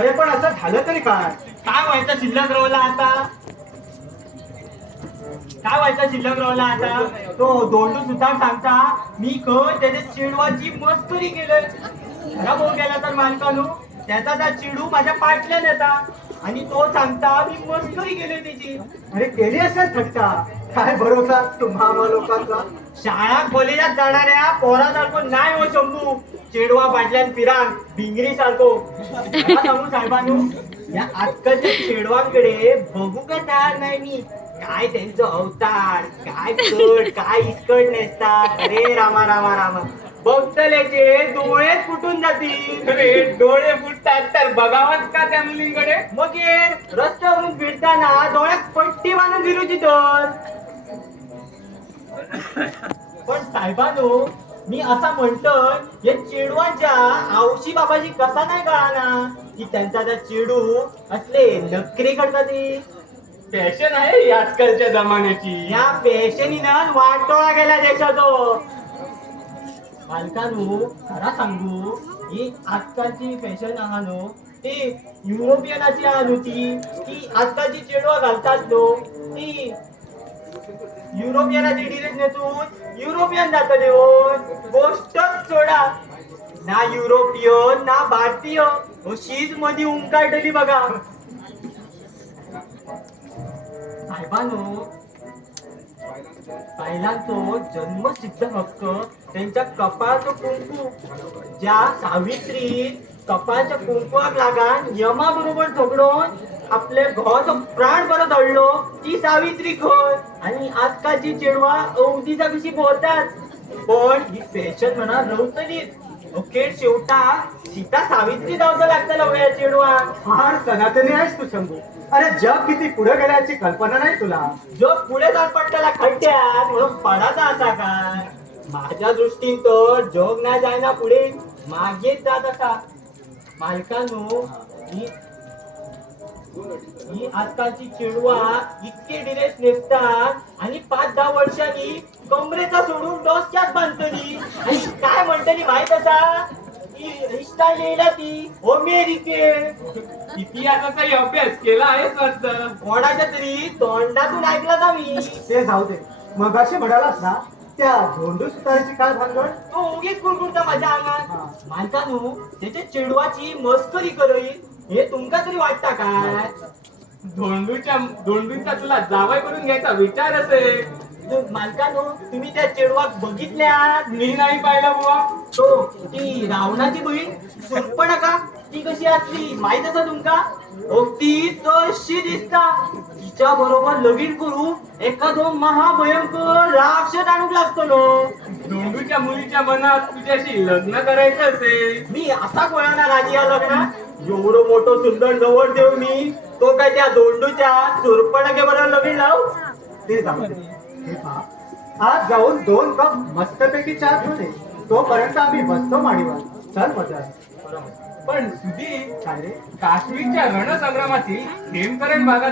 अरे पण असं झालं तरी काय? काय व्हायचं शिल्लक राहिला आता? काय व्हायचं शिल्लक राहिला आता? तो दोंडू सुद्धा सांगता मी खय त्याच्या चिडवाची मस्करी केलोय. खरा बोल गेला तर मालकानू त्याचा त्या चिडू माझ्या पाटल्यान येता आणि तो सांगता मी मस्करी केली त्याची अरे केली असेल थट्टा. काय भरोसा तुम्हा आम्हा लोकांचा शाळा कॉलेजात जाणाऱ्या पोरासारखो नाही हो शंभू चेडवा पाटल्यान फिरांग भिंगरी सारखो. मला सांगू साहेबांनू या आजकालच्या चेडवांकडे बघू का तयार नाही मी? काय त्यांचं अवतार काय कट काय इस्कट नेसतात? अरे रामा रामा रामा. बघतल्याचे डोळे फुटून जातील. अरे डोळे फुटतात तर बघावंच का त्या मुलींकडे? मग ये रस्त्यावरून फिरताना डोळ्यात पट्टी बांधून फिरूची तर. पण साहेबांनो मी असा म्हणतोय या चेडवांच्या आवशी बाबाची कसा नाही कळाना की त्यांचा त्या चेडू असले नखरे करतात ते फॅशन आहे ही आजकालच्या जमान्याची. या फॅशनीनं वाटोळा गेला देशातो मालकानू खरा सांगू ही आजकालची फॅशन आहा नो ती युरोपियनाची आहा ती आजकालची चेडवा घालतात नो. ती युरोपियन ड्रेस नसून युरोपियन जातले हो गोष्टच सोडा. ना युरोपियन ना भारतीय. हो, अशीच मधी उमकाडली बघा. साहेबांनो महिलांचो जन्मसिद्ध हक्क त्यांच्या कपाळाचं कुंकू. ज्या सावित्री कपाळच्या कुंकवाक लागान यमा बरोबर झगडून आपल्या घोवाचो प्राण बरो दडलो ती सावित्री खय आणि आजकालची चेडवा अवधीचा कशी बोलतात पण ही फॅशन म्हणा नव्हतलीच अखेर शेवटा सीता सावित्री जावचं लागतं वया चेडवा. फार सनातनी आहेस तू शंभू. अरे जग किती पुढे गेल्याची कल्पना नाही तुला. जो पुढे जात पडलेला खड्ड्यात म्हणून पडाचा असा काय माझ्या दृष्टीन तर जग नाही जायना पुढे मागेच जात असा. मालकानो ही आजकालची चिडवा इतके ड्रेस नेसतात आणि पाच दहा वर्षांनी कमरेचा सोडून डोसक्यात बांधतली. आणि काय म्हणतली माहीत असा? ती स्टाईल येईल ती अमेरिके इतिहासाचाही अभ्यास केला आहेच वाटतं कोणाच्या तरी तोंडातून ऐकला का मी? ते जाऊ दे. मग असे म्हणालास ना त्या धोंडू सुतारीची काय भानगड? तो उगीच कुरकुरता माझ्या. अंगात. मानतानू त्याच्या चिडवाची मस्करी करई. हे तुमका तरी वाटता काय? धोंडूच्या धोंडूचा तुला जावई करून घ्यायचा विचार असेल. मालकानो तुम्ही त्या चिडवाक बघितल्या मी नाही पाहिलं बुवा. तो ती रावणाची बहीण सुरपणका ती कशी असली? माहीत असं तुमका? ती तशी दिसता. तिच्या बरोबर लगीन करू एखादो महाभयंकर राक्षस आणूक लागतो नो धोंडूच्या मुलीच्या मनात तुझ्याशी लग्न करायचं असेल. मी असा कोणाला राजी आलो ना एवढं मोठं सुंदर जवळ देऊ मी तो काय त्या दोंडूच्या सुरपणके बरोबर लगीन लाव? ते जाऊ दे. हे पहा. आज जाऊन दोन कप मस्तपैकी घेऊन ये. तोपर्यंत आम्ही बसतो माडीवर. चल मजा. पण सुधीर काय रे? काश्मीरच्या रणसंग्रामातील हेमकरण भागातील